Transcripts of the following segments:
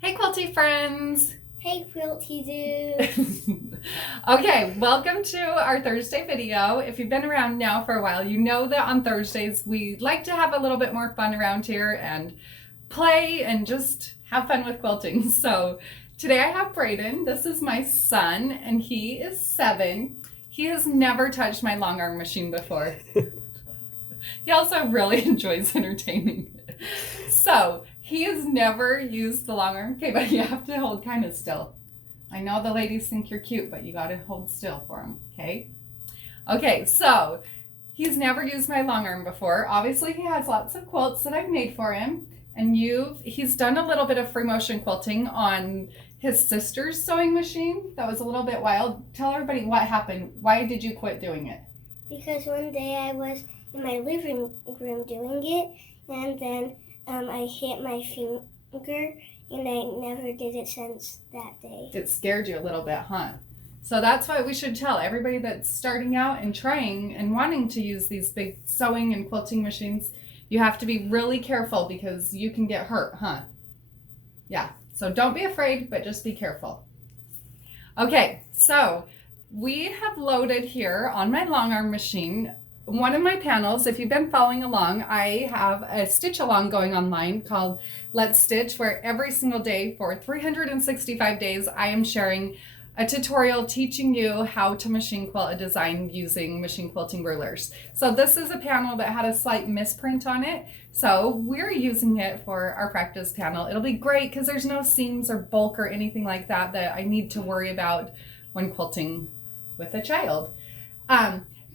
Hey Quilty friends! Hey, Quilty dude. Okay, welcome to our Thursday video. If you've been around now for a while, you know that on Thursdays we like to have a little bit more fun around here and play and just have fun with quilting. So today I have Brayden. This is my son and he is 7. He has never touched my long arm machine before. He also really enjoys entertaining. So he has never used the long arm. Okay, but you have to hold kind of still. I know the ladies think you're cute, but you got to hold still for him, okay? Okay, so he's never used my long arm before. Obviously, he has lots of quilts that I've made for him, and he's done a little bit of free motion quilting on his sister's sewing machine. That was a little bit wild. Tell everybody what happened. Why did you quit doing it? Because one day I was in my living room doing it, and then I hit my finger, and I never did it since that day. It scared you a little bit, huh? So that's why we should tell everybody that's starting out and trying and wanting to use these big sewing and quilting machines, you have to be really careful because you can get hurt, huh? Yeah, so don't be afraid, but just be careful. Okay, so we have loaded here on my long arm machine one of my panels. If you've been following along, I have a stitch along going online called Let's Stitch, where every single day for 365 days I am sharing a tutorial teaching you how to machine quilt a design using machine quilting rulers. So this is a panel that had a slight misprint on it, so we're using it for our practice panel. It'll be great because there's no seams or bulk or anything like that that I need to worry about when quilting with a child.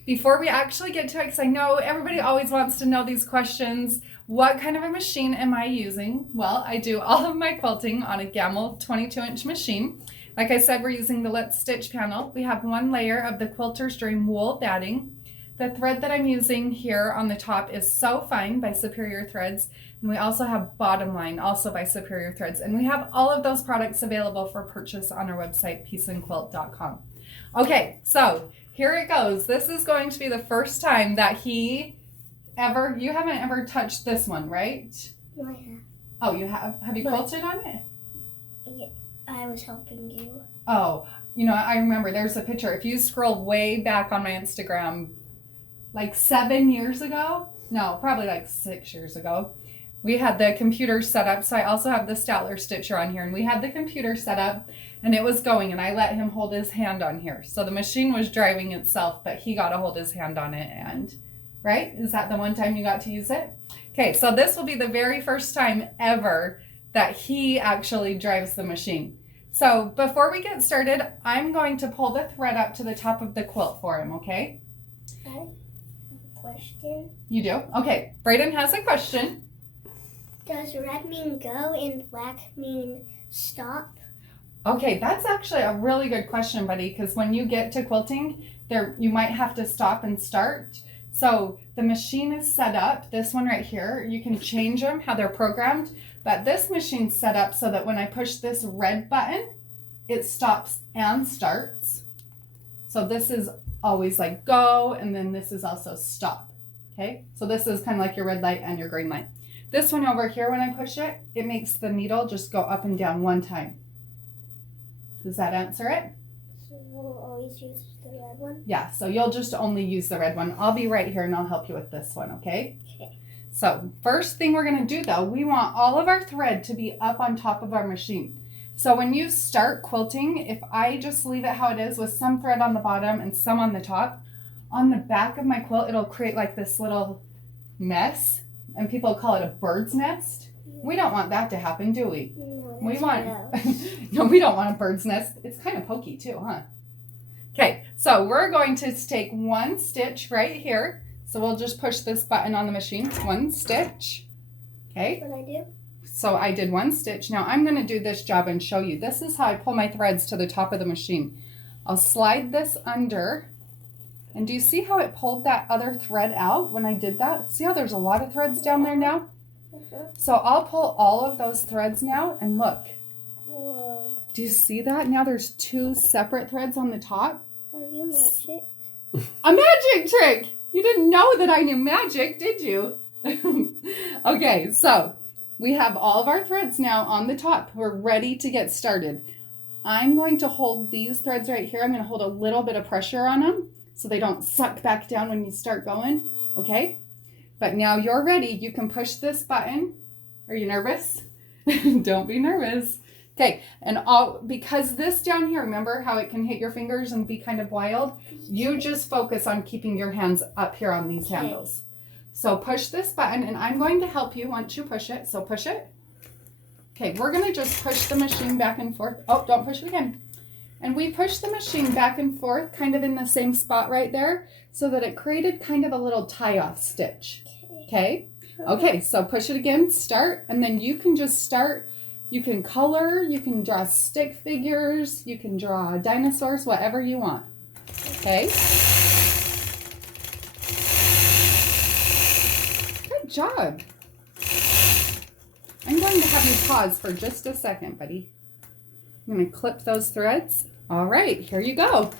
Before we actually get to it, because I know everybody always wants to know these questions, what kind of a machine am I using? Well, I do all of my quilting on a Gammill 22-inch machine. Like I said, we're using the Let's Stitch panel. We have one layer of the Quilter's Dream wool batting. The thread that I'm using here on the top is So Fine by Superior Threads. And we also have Bottom Line, also by Superior Threads. And we have all of those products available for purchase on our website, peaceandquilt.com. Okay, so here it goes. This is going to be the first time that you haven't ever touched this one, right? No, I have. Oh, you have? Have you quilted on it? Yeah, I was helping you. Oh, I remember there's a picture. If you scroll way back on my Instagram, like 7 years ago, no, probably like 6 years ago, we had the computer set up. So I also have the Statler stitcher on here, and we had the computer set up and it was going, and I let him hold his hand on here. So the machine was driving itself, but he got to hold his hand on it. And right? Is that the one time you got to use it? Okay, so this will be the very first time ever that he actually drives the machine. So before we get started, I'm going to pull the thread up to the top of the quilt for him, okay? I have a question. You do? Okay, Brayden has a question. Does red mean go and black mean stop? Okay, that's actually a really good question, buddy, because when you get to quilting, you might have to stop and start. So the machine is set up, this one right here, you can change them, how they're programmed, but this machine's set up so that when I push this red button, it stops and starts. So this is always like go, and then this is also stop, okay? So this is kind of like your red light and your green light. This one over here, when I push it, it makes the needle just go up and down one time. Does that answer it? So we'll always use the red one? Yeah, so you'll just only use the red one. I'll be right here and I'll help you with this one, okay? Okay. So first thing we're going to do though, we want all of our thread to be up on top of our machine. So when you start quilting, if I just leave it how it is with some thread on the bottom and some on the top, on the back of my quilt, it'll create like this little mess, and people call it a bird's nest. We don't want that to happen, do we? No, We that's want, no, we don't want a bird's nest. It's kind of pokey too, huh? Okay, so we're going to take one stitch right here. So we'll just push this button on the machine, one stitch. Okay. That's what I do. So I did one stitch. Now I'm going to do this job and show you. This is how I pull my threads to the top of the machine. I'll slide this under. And do you see how it pulled that other thread out when I did that? See how there's a lot of threads down there now? So I'll pull all of those threads now, and look. Whoa. Do you see that? Now there's 2 separate threads on the top. Are you magic? A magic trick! You didn't know that I knew magic, did you? Okay, so we have all of our threads now on the top. We're ready to get started. I'm going to hold these threads right here. I'm going to hold a little bit of pressure on them so they don't suck back down when you start going, okay? But now you're ready. You can push this button. Are you nervous? Don't be nervous. Okay, and because this down here, remember how it can hit your fingers and be kind of wild? You just focus on keeping your hands up here on these handles. So push this button, and I'm going to help you once you push it. So push it. Okay, we're going to just push the machine back and forth. Oh, don't push it again. And we pushed the machine back and forth kind of in the same spot right there so that it created kind of a little tie-off stitch. Okay? Okay, so push it again, start, and then you can just start. You can color, you can draw stick figures, you can draw dinosaurs, whatever you want. Okay? Good job. I'm going to have you pause for just a second, buddy. I'm going to clip those threads. All right, here you go.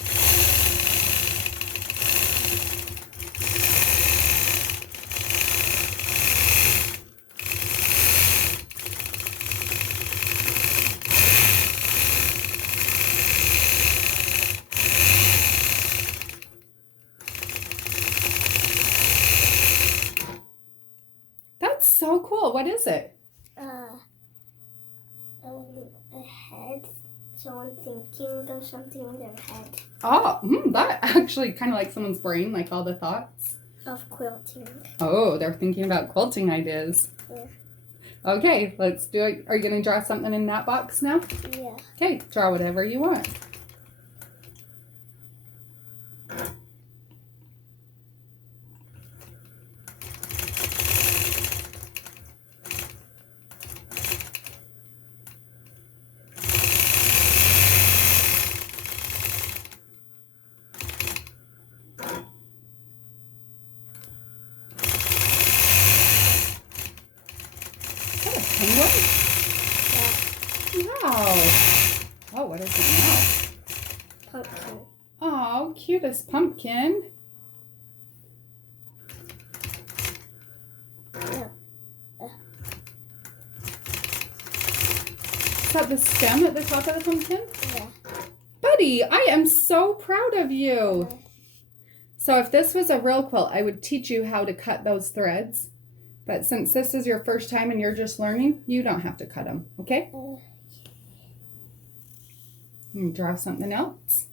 That's so cool. What is it? A head. Someone thinking of something in their head. Oh, that actually kind of like someone's brain, like all the thoughts. Of quilting. Oh, they're thinking about quilting ideas. Yeah. Okay, let's do it. Are you going to draw something in that box now? Yeah. Okay, draw whatever you want. Penguin? Yeah. Wow. Oh, what is it now? Pumpkin. Oh, cutest pumpkin. Yeah. Is that the stem at the top of the pumpkin? Yeah. Buddy, I am so proud of you. So if this was a real quilt, I would teach you how to cut those threads. But since this is your first time and you're just learning, you don't have to cut them, okay? And draw something else.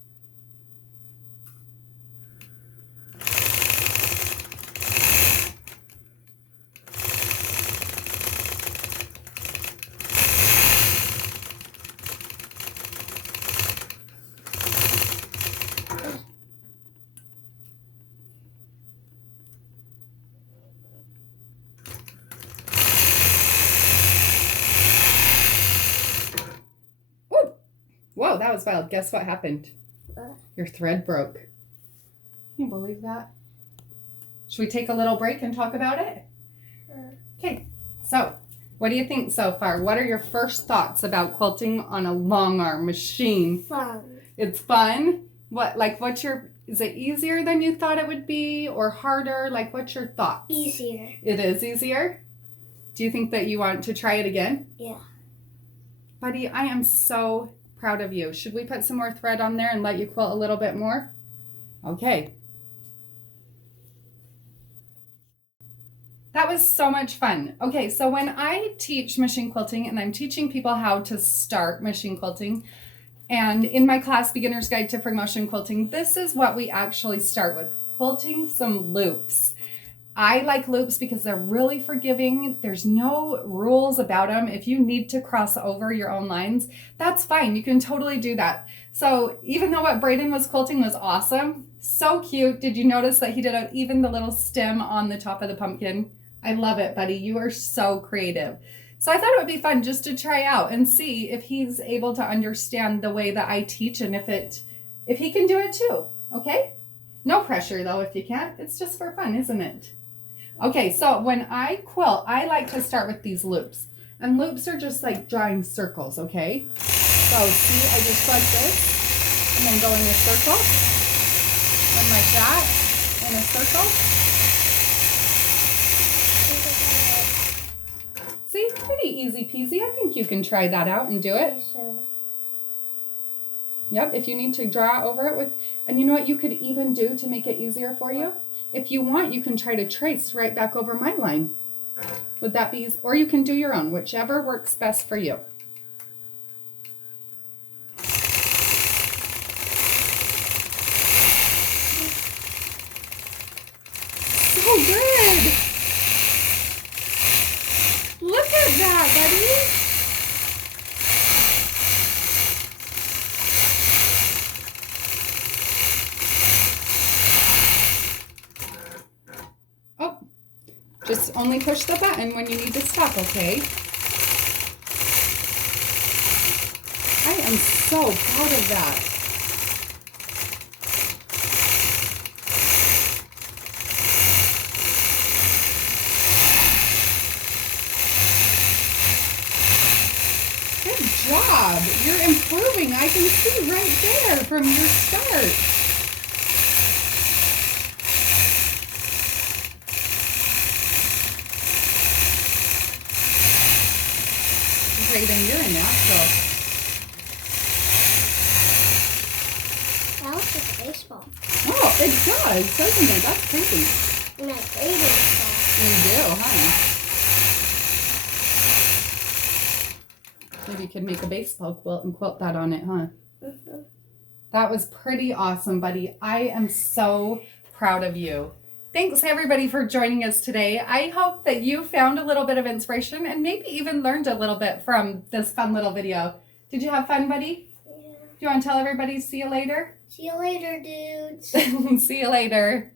Whoa, that was wild. Guess what happened? Your thread broke. Can you believe that? Should we take a little break and talk about it? Okay, so what do you think so far? What are your first thoughts about quilting on a long arm machine? Fun. It's fun? Is it easier than you thought it would be or harder? Like, what's your thoughts? Easier. It is easier? Do you think that you want to try it again? Yeah. Buddy, I am so proud of you. Should we put some more thread on there and let you quilt a little bit more? Okay. That was so much fun. Okay, so when I teach machine quilting and I'm teaching people how to start machine quilting, and in my class, Beginner's Guide to Free Motion Quilting, this is what we actually start with, quilting some loops. I like loops because they're really forgiving. There's no rules about them. If you need to cross over your own lines, that's fine. You can totally do that. So even though what Brayden was quilting was awesome, so cute. Did you notice that he did even the little stem on the top of the pumpkin? I love it, buddy. You are so creative. So I thought it would be fun just to try out and see if he's able to understand the way that I teach and if he can do it too, okay? No pressure though if you can't. It's just for fun, isn't it? Okay, so when I quilt, I like to start with these loops. And loops are just like drawing circles, okay? So see, I just like this, and then go in a circle, and like that, in a circle. See, See, pretty easy peasy. I think you can try that out and do it. Okay, so Yep, if you need to draw over it with, and you know what you could even do to make it easier for you? If you want, you can try to trace right back over my line. Would that be, or you can do your own, whichever works best for you. So good! Look at that, buddy! Oh, just only push the button when you need to stop, okay? I am so proud of that. Good job. You're improving. I can see right there from your start. Brayden, you're a natural. that looks like a baseball. Oh, it does, doesn't it? That's crazy. And I play baseball. You do, huh? Maybe you could make a baseball quilt and quilt that on it, huh? Mm-hmm. That was pretty awesome, buddy. I am so proud of you. Thanks, everybody, for joining us today. I hope that you found a little bit of inspiration and maybe even learned a little bit from this fun little video. Did you have fun, buddy? Yeah. Do you want to tell everybody see you later? See you later, dudes. See you later.